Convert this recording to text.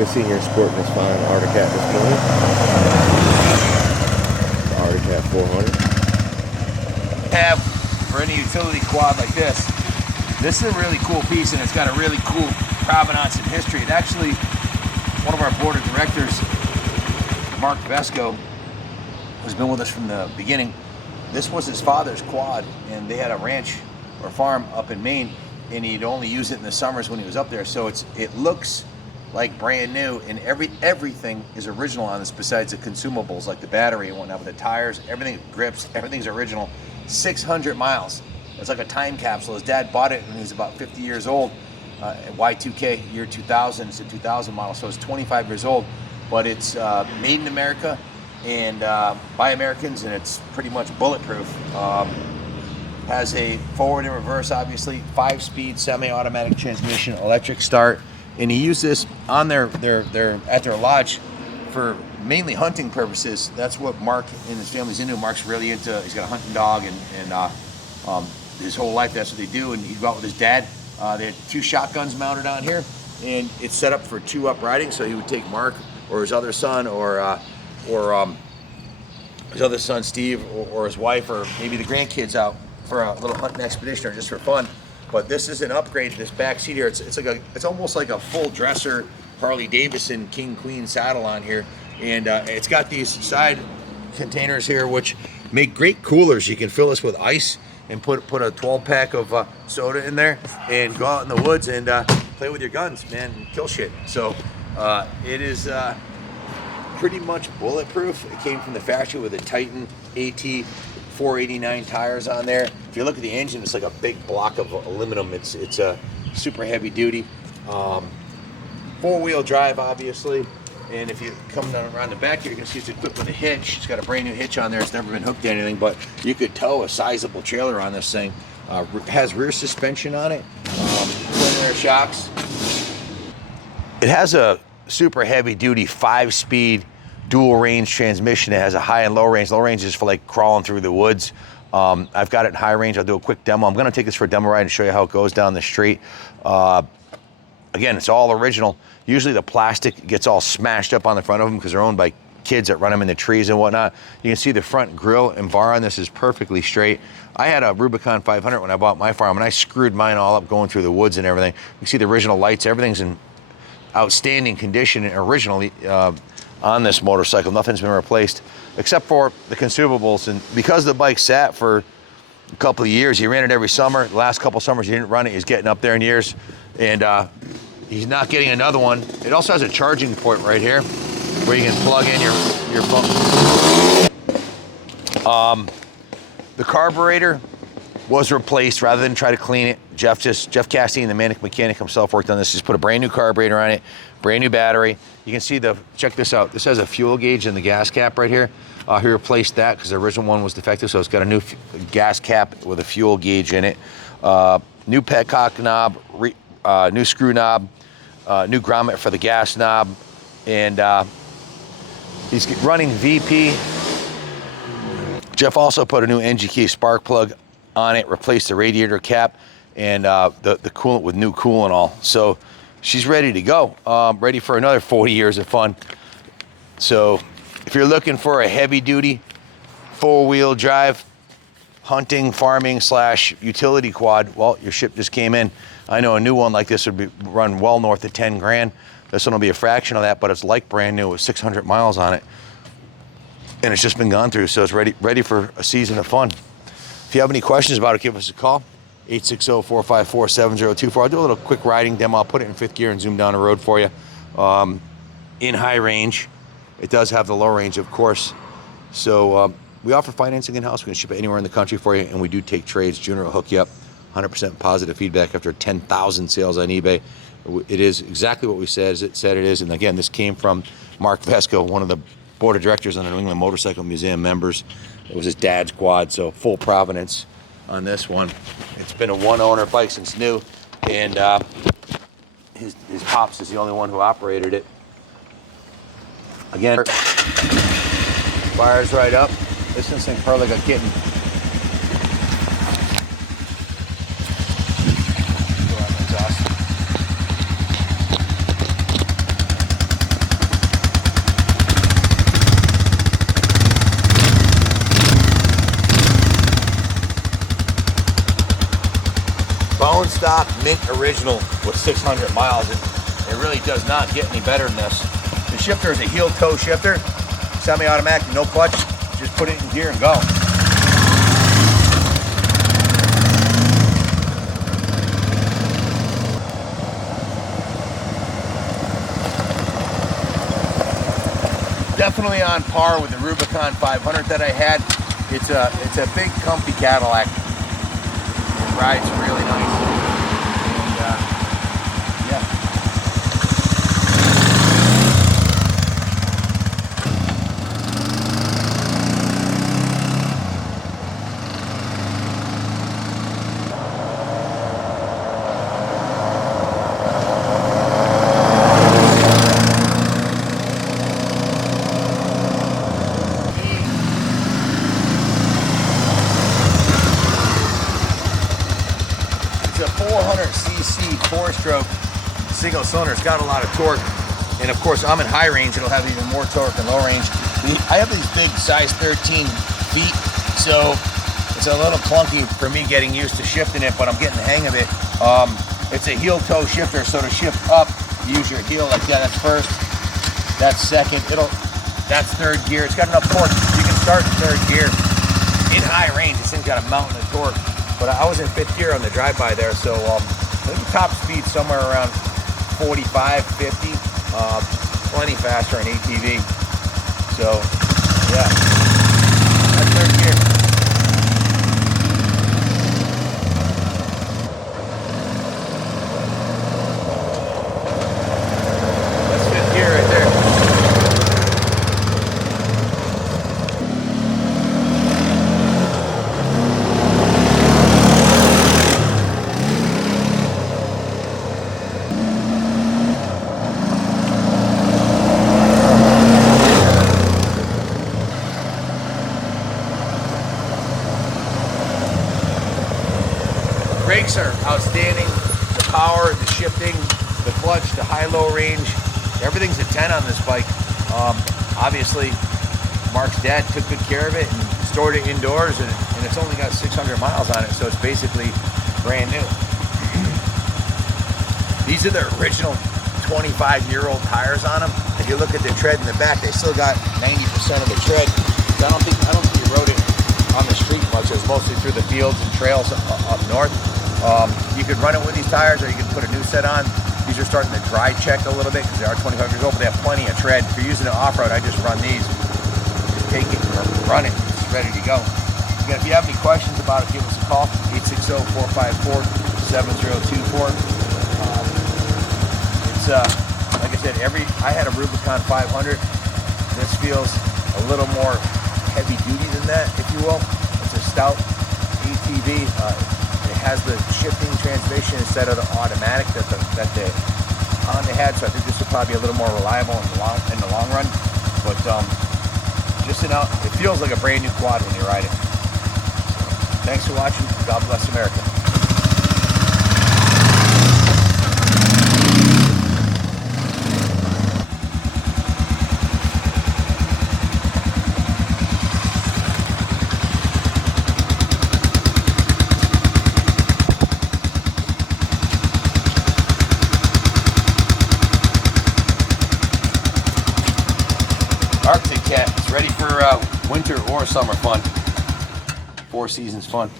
can see here, sporting this fine Arctic Cat this morning. The Arctic Cat 400. Have for any utility quad like this. This is a really cool piece, and it's got a really cool provenance and history. It actually, one of our board of directors, Mark Vesco, has been with us from the beginning. This was his father's quad, and they had a ranch or farm up in Maine, and he'd only use it in the summers when he was up there. So it looks like brand new, and everything is original on this besides the consumables like the battery and whatnot. With the tires, everything, grips, everything's original. 600 miles. It's like a time capsule. His dad bought it when he was about 50 years old. Y2K, year 2000. It's a 2000 model, so it's 25 years old. But it's made in America and by Americans, and it's pretty much bulletproof. Has a forward and reverse, obviously, 5-speed semi-automatic transmission, electric start, and he used this on their at their lodge for mainly hunting purposes. That's what Mark and his family's into. Mark's really into. He's got a hunting dog, and his whole life that's what they do. And he'd go out with his dad. They had 2 shotguns mounted on here, and it's set up for 2 up riding. So he would take Mark or his other son, or his other son Steve, or his wife, or maybe the grandkids out for a little hunting expedition or just for fun. But this is an upgrade to this back seat here. It's almost like a full dresser Harley Davidson King Queen saddle on here, and it's got these side containers here which make great coolers. You can fill this with ice and put a 12-pack of soda in there and go out in the woods and play with your guns, man, and kill shit. So it is pretty much bulletproof. It came from the factory with a Titan AT 489 tires on there. If you look at the engine, it's like a big block of aluminum. It's a super heavy duty. 4-wheel drive, obviously. And if you come down around the back here, you can see it's equipped with a hitch. It's got a brand new hitch on there. It's never been hooked to anything, but you could tow a sizable trailer on this thing. Has rear suspension on it, twin air shocks. It has a super heavy duty 5-speed dual range transmission. It has a high and low range. Low range is for like crawling through the woods. I've got it in high range. I'll do a quick demo. I'm gonna take this for a demo ride and show you how it goes down the street. Again, it's all original. Usually the plastic gets all smashed up on the front of them because they're owned by kids that run them in the trees and whatnot. You can see the front grille and bar on this is perfectly straight. I had a Rubicon 500 when I bought my farm, and I screwed mine all up going through the woods and everything. You can see the original lights. Everything's in outstanding condition originally on this motorcycle. Nothing's been replaced except for the consumables. And because the bike sat for a couple of years, he ran it every summer. The last couple of summers he didn't run it. He's getting up there in years, and he's not getting another one. It also has a charging port right here where you can plug in your phone. The carburetor was replaced rather than try to clean it. Jeff Castine, the mechanic himself, worked on this. Just put a brand new carburetor on it, brand new battery. You can see check this out. This has a fuel gauge in the gas cap right here. He replaced that because the original one was defective, so it's got a new gas cap with a fuel gauge in it. New petcock knob, new screw knob, new grommet for the gas knob, and he's running VP. Jeff also put a new NGK spark plug on it, replaced the radiator cap, and the coolant with new coolant all. So she's ready to go, ready for another 40 years of fun. So if you're looking for a heavy duty 4-wheel drive hunting, farming / utility quad, well, your ship just came in. I know a new one like this would run well north of 10 grand. This one will be a fraction of that, but it's like brand new with 600 miles on it. And it's just been gone through, so it's ready for a season of fun. If you have any questions about it, give us a call, 860-454-7024. I'll do a little quick riding demo. I'll put it in 5th gear and zoom down the road for you. In high range. It does have the low range, of course. So we offer financing in-house. We can ship it anywhere in the country for you, and we do take trades. Junior will hook you up. 100% positive feedback after 10,000 sales on eBay. It is exactly what we said it is. And again, this came from Mark Vesco, one of the board of directors on the New England Motorcycle Museum members. It was his dad's quad, so full provenance on this one. It's been a one-owner bike since new, and his pops is the only one who operated it. Again, fires right up. This thing purr like a kitten. bone stock, mint original with 600 miles. It really does not get any better than this. The shifter is a heel toe shifter, semi-automatic, no clutch. Just put it in gear and go. Definitely on par with the Rubicon 500 that I had. It's a big, comfy Cadillac. It rides really nice. And yeah. It's a 400cc four-stroke single cylinder. It's got a lot of torque, and of course I'm in high range. It'll have even more torque in low range. I have these big size 13 feet, so it's a little clunky for me getting used to shifting it, but I'm getting the hang of it. It's a heel toe shifter, so to shift up, you use your heel like that. That's first, that's second. That's third gear. It's got enough torque. You can start in third gear. In high range, this thing's got a mountain of torque. But I was in fifth gear on the drive-by there, so I think the top speed somewhere around 45, 50, plenty faster on ATV. So, yeah, that's third gear. That's fifth gear right there. Brakes are outstanding. The power, the shifting, the clutch, the high-low range, everything's a 10 on this bike. Obviously, Mark's dad took good care of it and stored it indoors, and it's only got 600 miles on it, so it's basically brand new. These are the original 25-year-old tires on them. If you look at the tread in the back, they still got 90% of the tread. So I don't think you rode it on the street much. It's mostly through the fields and trails up north. You could run it with these tires, or you could put a new set on. These are starting to dry check a little bit because they are 25 years old, but they have plenty of tread. If you're using it off-road, I just run these. Just take it or run it. It's ready to go. Again, if you have any questions about it, give us a call. 860-454-7024. It's like I said, I had a Rubicon 500. This feels a little more heavy duty than that, if you will. It's a stout ATV. It has the shifting transmission instead of the automatic that the Honda had, so I think this will probably be a little more reliable in the long run. But it feels like a brand new quad when you ride it. Thanks for watching. God bless America. Arctic Cat. It's ready for winter or summer fun. 4 seasons fun.